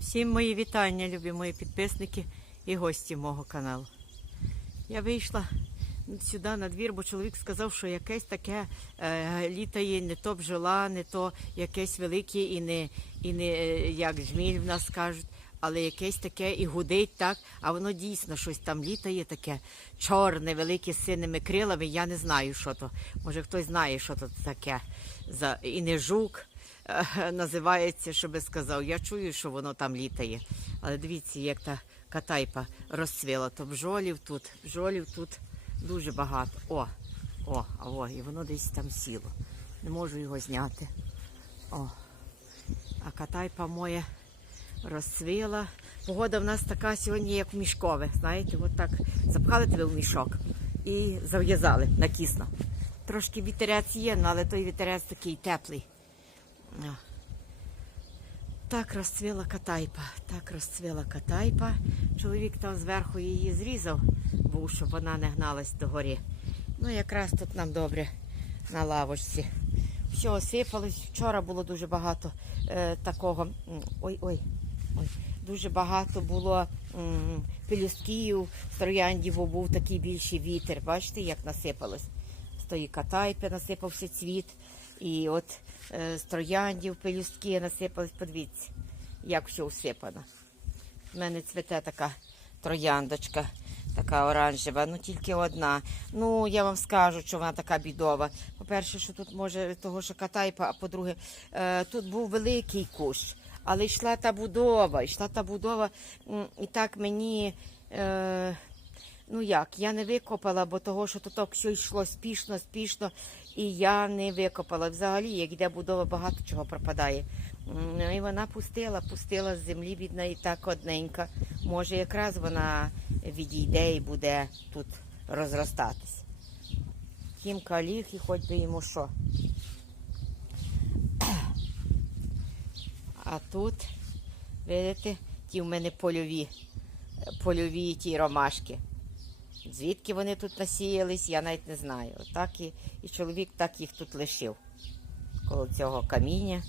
Всім мої вітання, любі мої підписники і гості мого каналу. Я вийшла сюди на двір, бо чоловік сказав, що якесь таке е, літає не то бджола, не то якесь велике і не, і не е, як жміль в нас кажуть, але якесь таке і гудить так, а воно дійсно щось там літає таке чорне, велике з синими крилами. Я не знаю, що то. Може хтось знає, що то таке. За... І не жук називається, що би сказав. Я чую, що воно там літає. Але дивіться, як та катайпа розцвіла. То бджолів тут, бджолів тут дуже багато. О, о, а о, і воно десь там сіло. Не можу його зняти. О. А катайпа моя розцвіла. Погода в нас така сьогодні, як мішкове. Знаєте, от так запхали тебе в мішок і зав'язали накісно. Трошки вітерець є, ну, але той вітерець такий теплий. Так розцвіла катайпа, так розцвіла катайпа. Чоловік там зверху її зрізав, був, щоб вона не гналась догорі. Ну, якраз тут нам добре на лавочці. Все осипалось. Вчора було дуже багато е, такого. Ой-ой. ой. Дуже багато було м, пелюстків, трояндів був такий більший вітер. Бачите, як насипалось? З тої катайпи насипався цвіт. І от з трояндів пелюстки насипались. Подивіться, як все усипано. У мене цвіте така трояндочка, така оранжева, ну тільки одна. Ну, я вам скажу, що вона така бідова. По-перше, що тут може того, що катайпа, а по-друге, е, тут був великий кущ, але йшла та будова, йшла та будова, і так мені. Е, Ну як, я не викопала, бо того, що так все йшло спішно, спішно, і я не викопала. Взагалі, як йде будова, багато чого пропадає. Ну, і вона пустила, пустила з землі, бідна, і так одненька. Може, якраз вона відійде і буде тут розростатись. Кімка ліг і хоч би йому що. А тут, видите, ті в мене польові, польові ті ромашки. Звідки вони тут насіялись, я навіть не знаю. Отак і, і чоловік так їх тут лишив коло цього каміння.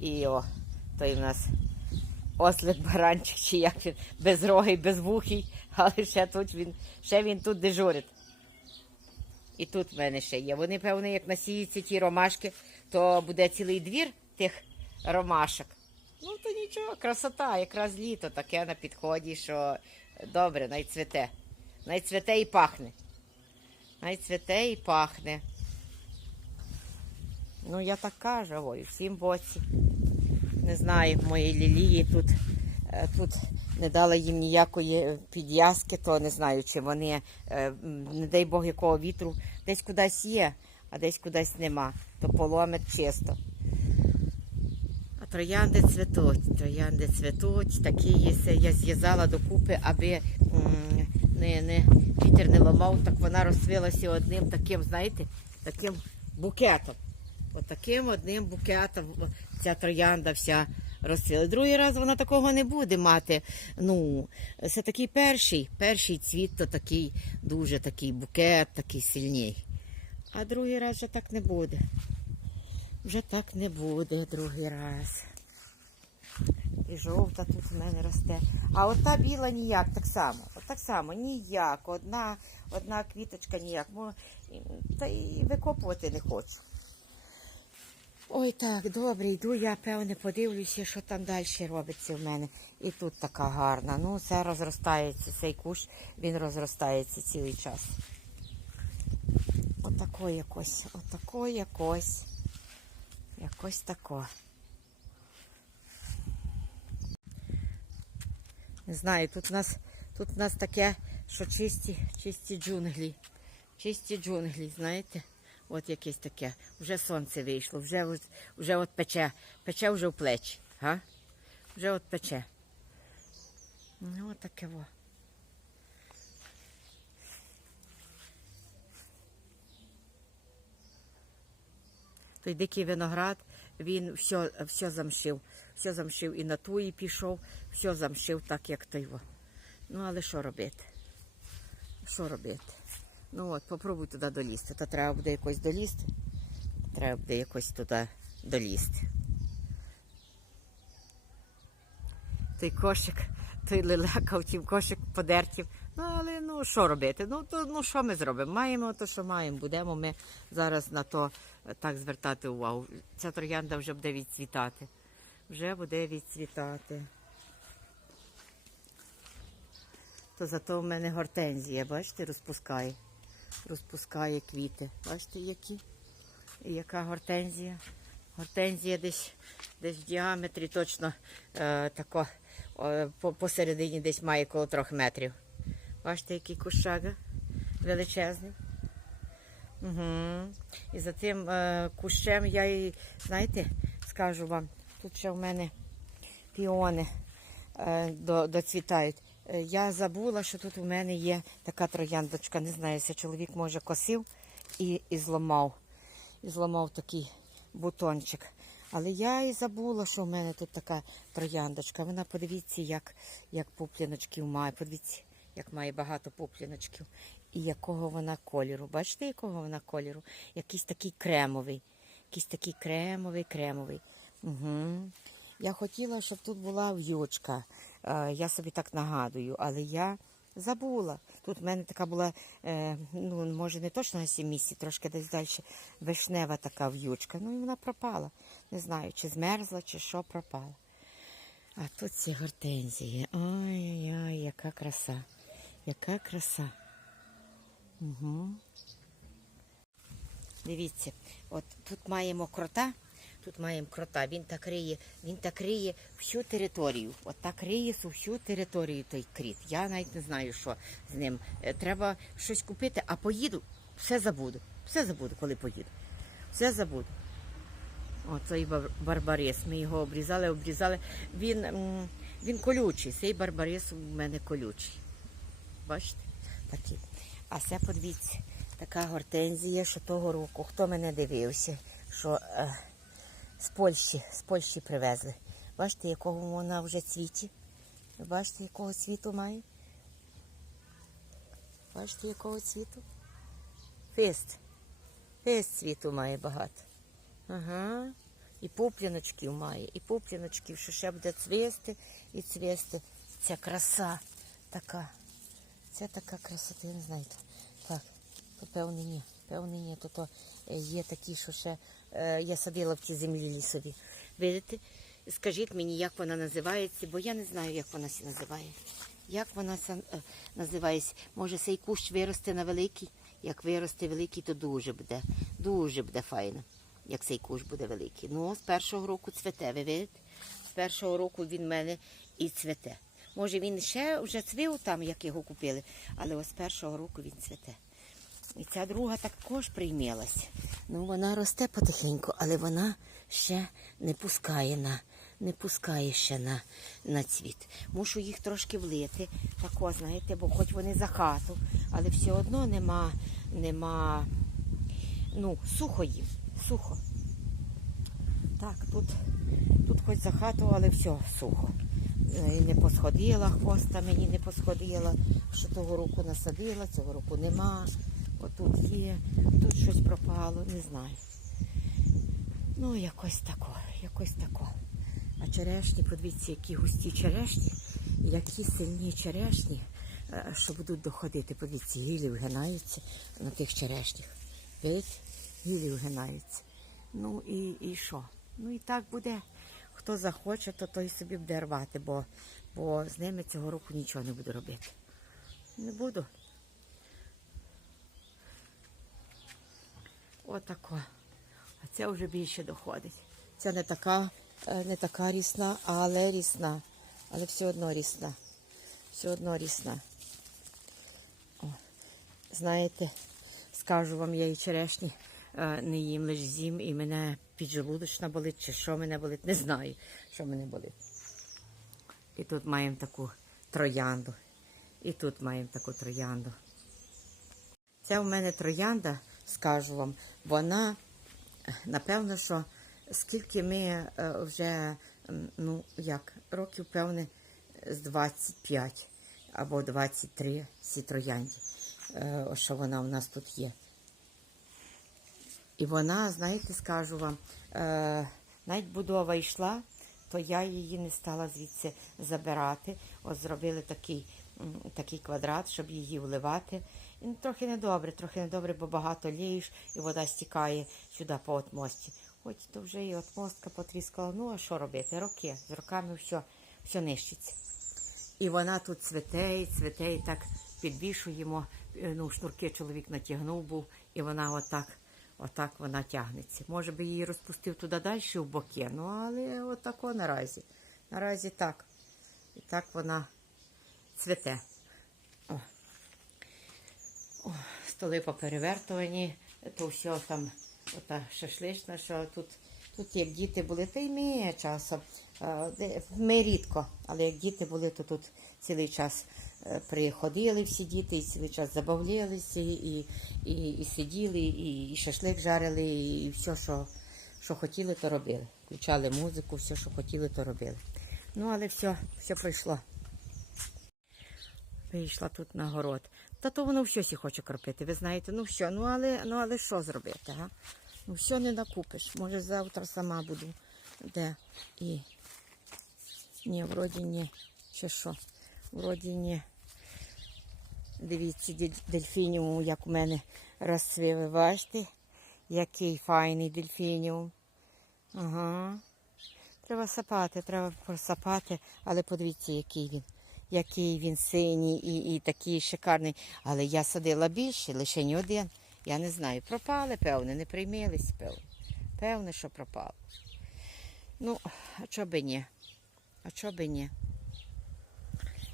І о, той в нас ослик баранчик, чи як він, безрогий, безвухий, але ще тут він, ще він тут дежурить. І тут в мене ще є. Вони, певно, як насіються ті ромашки, то буде цілий двір тих ромашок. Ну, то нічого, красота, якраз літо таке на підході, що добре, найцвете. Найцвете і пахне. Найцвете і пахне. Ну, я так кажу, ой, всім боці. Не знаю, мої лілії тут, е, тут не дали їм ніякої підв'язки, то не знаю, чи вони, е, не дай Бог, якого вітру, десь кудись є, а десь кудись нема. То поломить чисто. А троянди цвітуть, троянди цвітуть, такі є, я зв'язала докупи, аби не, не, вітер не ламав, так вона розцвілася одним таким, знаєте, таким букетом. От таким одним букетом ця троянда вся розцвіла. Другий раз вона такого не буде мати. Ну, це такий перший, перший цвіт, то такий дуже такий букет, такий сильний. А другий раз вже так не буде. Вже так не буде другий раз. І жовта тут в мене росте. А от та біла ніяк так само. От так само, ніяк. Одна, одна квіточка ніяк. Та і викопувати не хочу. Ой, так, добре, йду, я певне подивлюся, що там далі робиться в мене. І тут така гарна. Ну, це розростається, цей кущ, він розростається цілий час. Отако якось, отако якось. Якось тако. Не знаю, тут у нас, тут у нас таке, що чисті, чисті джунглі. Чисті джунглі, знаєте? От якесь таке. Вже сонце вийшло, вже, вже от пече, пече вже в плечі. Га? Вже от пече. Ну, от таке во. Той дикий виноград, він все, все замшив. Все замшив і на туї пішов, все замшив так, як той. во. Ну, але що робити? Що робити? Ну от, попробуй туди долізти. Та треба буде якось долізти. Треба буде якось туди долізти. той кошик, той лелекав, тім кошик подертів. Ну, але ну що робити? Ну, то, ну що ми зробимо? Маємо то, що маємо. Будемо ми зараз на то так звертати увагу. Ця троянда вже буде відцвітати. Вже буде відцвітати. То зато в мене гортензія, бачите, розпускає. Розпускає квіти. Бачите, які? І яка гортензія? Гортензія десь, десь в діаметрі точно е, тако, е, по, посередині десь має коло трьох метрів. Бачите, який кущага величезний. Угу. І за тим е, кущем я і, знаєте, скажу вам, тут ще в мене піони е, до, доцвітають. Е, Я забула, що тут у мене є така трояндочка. Не знаю, якщо чоловік може косив і, і зламав. І зламав такий бутончик. Але я і забула, що в мене тут така трояндочка. Вона подивіться, як, як пупліночків має. Подивіться, як має багато пупліночків. І якого вона кольору. Бачите, якого вона кольору? Якийсь такий кремовий. Якийсь такий кремовий, кремовий. Угу. Я хотіла, щоб тут була в'ючка. Е, я собі так нагадую, але я забула. Тут в мене така була, е, ну, може, не точно на сім місці, трошки десь далі вишнева така в'ючка. Ну і вона пропала. Не знаю, чи змерзла, чи що пропала. А тут ці гортензії. Ой-ой-ой, яка краса. Яка краса. Угу. Дивіться, от тут маємо крота. Тут маємо крота. Він так риє, він так риє всю територію. От так риє всю територію той кріт. Я навіть не знаю, що з ним. Е, Треба щось купити, а поїду, все забуду. Все забуду, коли поїду. Все забуду. Оцей барбарис. Ми його обрізали, обрізали. Він, він колючий. Цей барбарис у мене колючий. Бачите? Такий. А це подивіться, така гортензія, що того року. Хто мене дивився, що е, з Польщі, з Польщі привезли. Бачите, якого вона вже цвіті? Бачите, якого цвіту має? Бачите, якого цвіту? Фест. Фест цвіту має багато. Ага. І пупліночків має, і пупліночків, що ще буде цвісти і цвісти. Ця краса така. Це така красота, я не знаю. Так, певне ні. Певне ні. То, то е, є такі, що ще е, я садила в тій землі лісові. Видите? Скажіть мені, як вона називається, бо я не знаю, як вона се називає. Як вона се, е, називається? Може, цей кущ виросте на великий? Як виросте великий, то дуже буде. Дуже буде файно, як цей кущ буде великий. Ну, з першого року цвете, ви видите? З першого року він в мене і цвете. Може, він ще вже цвів там, як його купили, але ось з першого року він цвете. І ця друга також приймалася. Ну, вона росте потихеньку, але вона ще не пускає на, не пускає ще на, на цвіт. Мушу їх трошки влити, тако, знаєте, бо хоч вони за хату, але все одно нема, нема, ну, сухо їм, сухо. Так, тут, тут хоч за хату, але все сухо. Е, І не посходила хвоста, мені не посходила, що того року насадила, цього року нема. Отут є, тут щось пропало, не знаю. Ну, якось тако, якось тако. А черешні, подивіться, які густі черешні, які сильні черешні, е, що будуть доходити. Подивіться, гілі вгинаються на тих черешнях. Гілі вгинаються. Ну і, і що? Ну і так буде. Хто захоче, то той собі буде рвати, бо, бо з ними цього року нічого не буду робити. Не буду. Отако. А це вже більше доходить. Це не така, е, не така рісна, але рісна. Але все одно рісна. Все одно рісна. О, знаєте, скажу вам, я і черешні е, не їм лише зім, і мене піджелудочна болить, чи що мене болить, не знаю, що мене болить. І тут маємо таку троянду. І тут маємо таку троянду. Це в мене троянда, скажу вам, вона, напевно, що скільки ми е, вже, ну як, років, певне, з 25 або 23 ці троянді, е, що вона у нас тут є. І вона, знаєте, скажу вам, е, навіть будова йшла, то я її не стала звідси забирати. От зробили такий, такий квадрат, щоб її вливати. І ну, трохи недобре, трохи недобре, бо багато лієш, і вода стікає сюди по отмості. Хоч то вже і отмостка потріскала. Ну, а що робити? Роки. З роками все, все нищиться. І вона тут цвете, і цвете, і так підвішуємо. Е, Ну, шнурки чоловік натягнув був, і вона отак, отак вона тягнеться. Може би її розпустив туди далі в боки, ну але отако наразі. Наразі так. І так вона цвете. О. О, столи поперевертувані, то все там, ота шашлична, що тут, тут як діти були, та й ми часом. е, Ми рідко, але як діти були, то тут цілий час е, приходили всі діти, і цілий час забавлялися, і, і, і сиділи, і, і шашлик жарили, і все, що, що хотіли, то робили. Включали музику, все, що хотіли, то робили. Ну, але все, все пройшло. Вийшла тут на город. Та то воно все сі хоче кропити. Ви знаєте, ну що, ну але, ну але що зробити, га? Ну все не накупиш. Може завтра сама буду. Де? І. Ні, вроді ні. Чи що? Вроді ні. Дивіться, дельфініум, як у мене розцвів. Ви Бачите? Який файний дельфініум. Ага. Треба сапати, треба просапати, але подивіться, який він. Який він синій і, і такий шикарний. Але я садила більше, лише не один. Я не знаю. Пропали, певне, не приймились, певне. Певне, що пропали. Ну, а чого би ні? А чого би ні?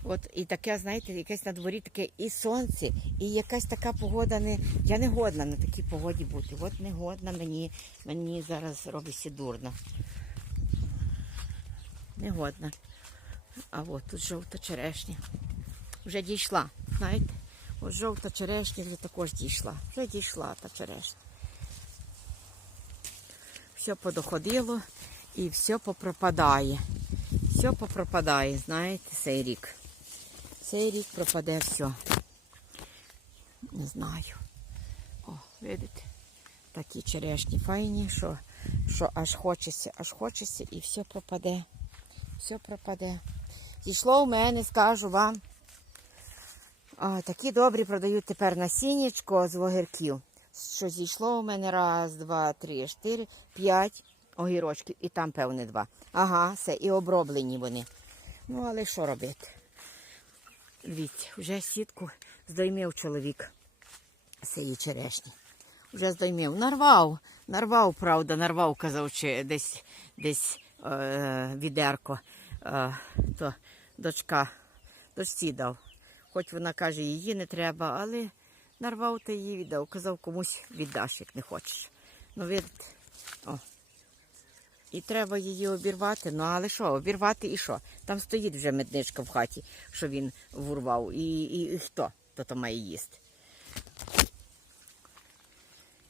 От і таке, знаєте, якесь на дворі таке і сонце, і якась така погода не. Я не годна на такій погоді бути. От не годна мені, мені зараз робиться дурно. Не годна. А от тут жовта черешня. Вже дійшла, знаєте? От жовта черешня вже також дійшла. Вже дійшла та черешня. Все подоходило і все попропадає. Все попропадає, знаєте, цей рік. Цей рік пропаде все. Не знаю. О, видите? Такі черешні файні, що, що аж хочеться, аж хочеться і все пропаде. Все пропаде. Зійшло у мене, скажу вам. А, такі добрі продають тепер насіннячко з огірків. Що зійшло у мене раз, два, три, чотири, п'ять огірочків. І там, певне, два. Ага, все, і оброблені вони. Ну, але що робити? Дивіться, вже сітку здоймив чоловік цієї черешні. Вже здоймив. Нарвав, нарвав, правда, нарвав, казав, чи десь десь е, відерко. Е, то дочка, дочці дав. Хоч вона каже, її не треба, але нарвав та її віддав. Казав, комусь віддаш, як не хочеш. Ну, видите, о. І треба її обірвати. Ну, але що, обірвати і що? Там стоїть вже медничка в хаті, що він вурвав. І, і, і хто? То має їсти.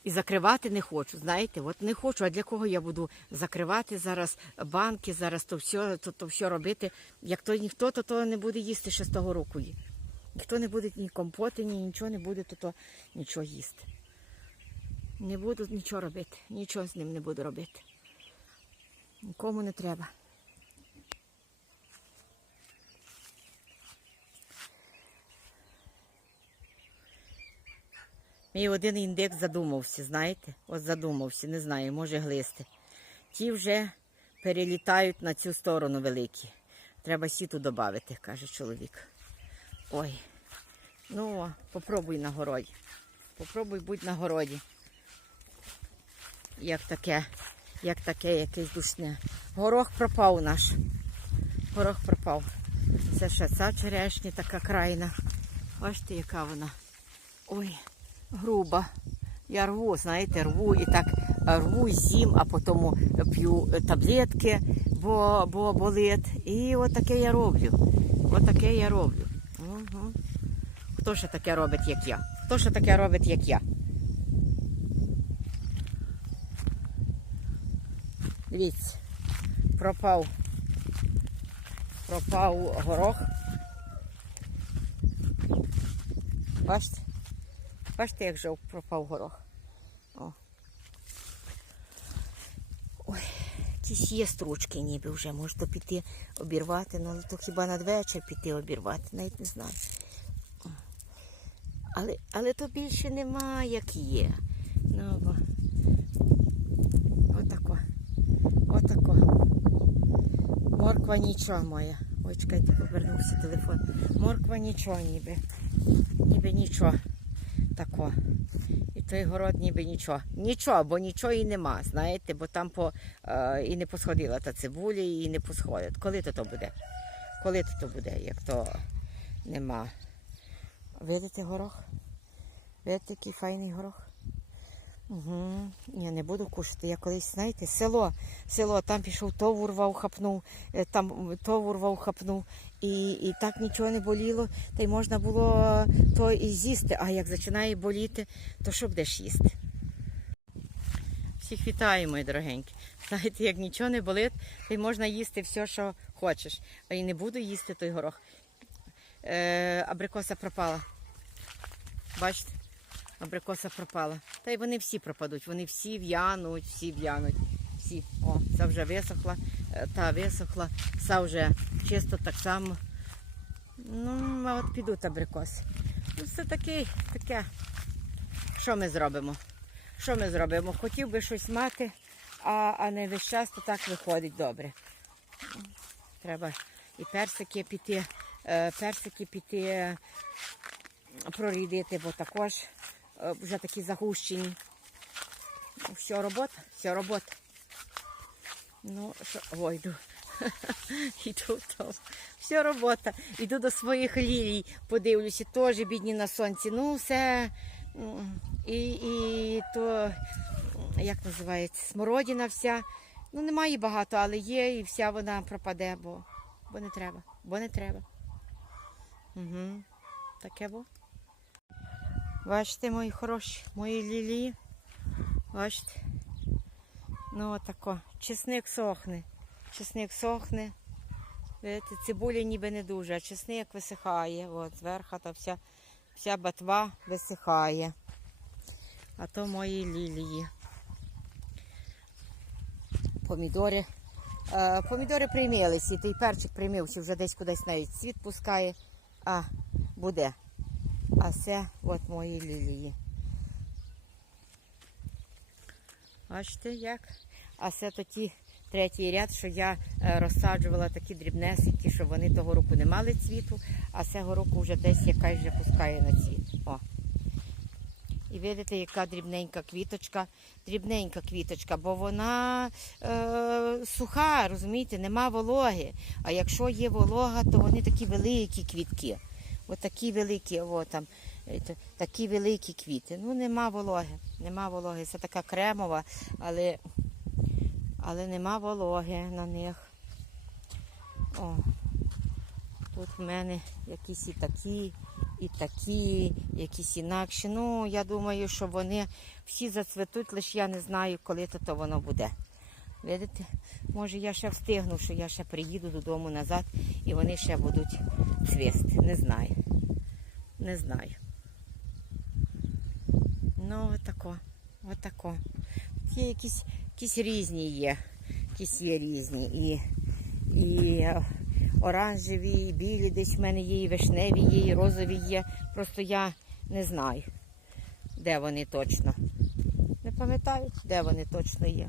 І закривати не хочу, знаєте, от не хочу. А для кого я буду закривати зараз банки, зараз то все, то, то все робити. Як то ніхто, то, то не буде їсти ще з того року. Ніхто не буде ні компоти, ні нічого не буде, то, то нічого їсти. Не буду нічого робити, нічого з ним не буду робити. Нікому не треба. Мій один індекс задумався, знаєте? От задумався, не знаю, може глисти. Ті вже перелітають на цю сторону великі. Треба сіту додати, каже чоловік. Ой. Ну, попробуй на городі. Попробуй будь на городі. Як таке, як таке якесь душне. Горох пропав наш. Горох пропав. Це ще ця черешня така крайна. Бачите, яка вона. Ой, груба. Я рву, знаєте, рву і так е, рву зім, а потім п'ю таблетки, бо, бо болить. І отаке я роблю. Отаке я роблю. Хто ще таке робить, як я? Хто ще таке робить, як я? Дивіться, пропав. Пропав горох. Бачите? Бачите, як жов пропав горох. О. Ой, якісь є стручки ніби вже. Може то піти обірвати, ну але то хіба надвечір піти обірвати, навіть не знаю. Але, але то більше нема, як є. Ну. Отако. Отако. Морква нічого моя. Ой, чекайте, повернувся телефон. Морква нічого ніби. Ніби нічого. Тако. І той город ніби нічого. Нічого, бо нічого і нема, знаєте, бо там по, е, і не посходила та цибуля, і не посходить. Коли то то буде? Коли то то буде, як то нема. Видите горох? Видите, який файний горох? Угу. Я не буду кушати. Я колись, знаєте, село, село, там пішов, то урвав, хапнув, е, там то урвав, хапнув. І, і так нічого не боліло, та й можна було то і з'їсти. А як починає боліти, то що будеш їсти? Всіх вітаю, мої дорогенькі. Знаєте, як нічого не болить, то й можна їсти все, що хочеш. А і не буду їсти той горох. Е, абрикоса пропала. Бачите? Абрикоса пропала. Та й вони всі пропадуть, вони всі в'януть, всі в'януть. Всі. О, ця вже висохла, е, та висохла, ця вже чисто так само. Ну, а от підуть абрикоси. Ну, Це таке, таке. Що ми зробимо? Що ми зробимо? Хотів би щось мати, а, а не весь час то так виходить добре. Треба і персики піти, е, персики піти прорідити, бо також е, вже такі загущені. Ну, Все робота, все робота. Ну, що, ой, йду. Йду там. Все робота. Йду до своїх лілій, подивлюся, теж бідні на сонці. Ну, все. І, і то, як називається, смородина вся. Ну, немає багато, але є, і вся вона пропаде, бо, бо не треба. Бо не треба. Угу. Таке бо. Бачите, мої хороші, мої лілії. Бачите? Ну, отако. Чесник сохне. Чесник сохне. Видите, цибуля ніби не дуже, а чесник висихає. От, зверху та вся, вся батва висихає. А то мої лілії. Помідори. Е, помідори приймилися, і той перчик приймився, вже десь кудись навіть світ пускає. А, буде. А це от мої лілії. Бачите як? А це то ті третій ряд, що я е, розсаджувала такі дрібнесенькі, що вони того року не мали цвіту, а цього року вже десь якась вже пускає на цвіт. О. І видите, яка дрібненька квіточка, дрібненька квіточка, бо вона е, суха, розумієте, нема вологи. А якщо є волога, то вони такі великі квітки. От такі великі, о, там, е, такі великі квіти. Ну, нема вологи. Нема вологи. Це така кремова, але, але нема вологи на них. О, тут в мене якісь і такі, і такі, якісь інакші. Ну, я думаю, що вони всі зацветуть, лише я не знаю, коли то, то воно буде. Видите? Може я ще встигну, що я ще приїду додому назад і вони ще будуть цвісти. Не знаю. Не знаю. Ну, отако. Отако. Є якісь, якісь різні є. Якісь є різні. І, і е, оранжеві, і білі десь в мене є, і вишневі є, і розові є. Просто я не знаю, де вони точно. Не пам'ятаю, де вони точно є.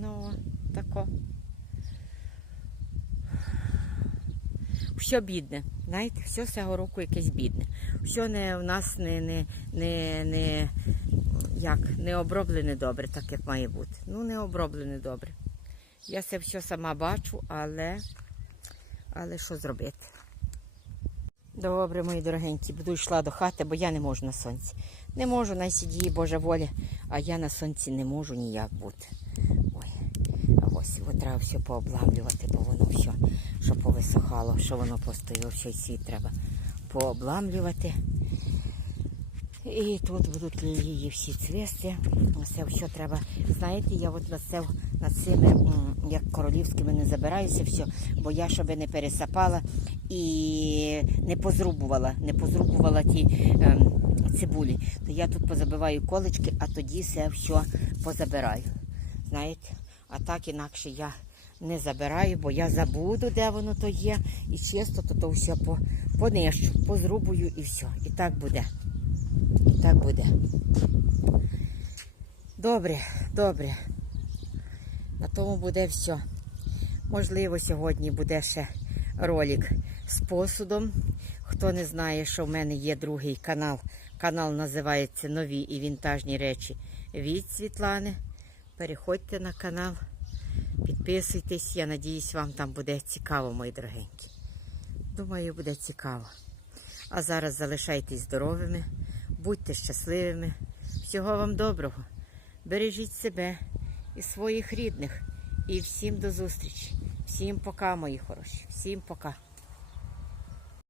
Ну, тако. Все бідне. Знаєте, все цього року якесь бідне. Все не в нас не, не, не, не, як, не оброблене добре, так як має бути. Ну, не оброблене добре. Я це все сама бачу, але, але що зробити? Добре, мої дорогенькі, буду йшла до хати, бо я не можу на сонці. Не можу на сидії Божа воля, а я на сонці не можу ніяк бути. Ой, а ось його треба все пообламлювати, бо воно все, що що воно постояло, все світ треба пообламлювати. І тут будуть лілії всі цвісти. Це все треба. Знаєте, я от над, це, над цими, як королівськими, не забираюся все, бо я щоб не пересапала і не позрубувала, не позрубувала ті ем, цибулі. То я тут позабиваю колечки, а тоді все все позабираю. Знаєте? А так інакше я не забираю, бо я забуду, де воно то є. І чисто то, то все по, понищу, позрубую і все. І так буде. І так буде. Добре, добре. На тому буде все. Можливо, сьогодні буде ще ролик з посудом. Хто не знає, що в мене є другий канал. Канал називається Нові і вінтажні речі від Світлани. Переходьте на канал, підписуйтесь. Я надіюсь, вам там буде цікаво, мої дорогенькі. Думаю, буде цікаво. А зараз залишайтесь здоровими, будьте щасливими. Всього вам доброго. Бережіть себе і своїх рідних. І всім до зустрічі. Всім пока, мої хороші. Всім пока.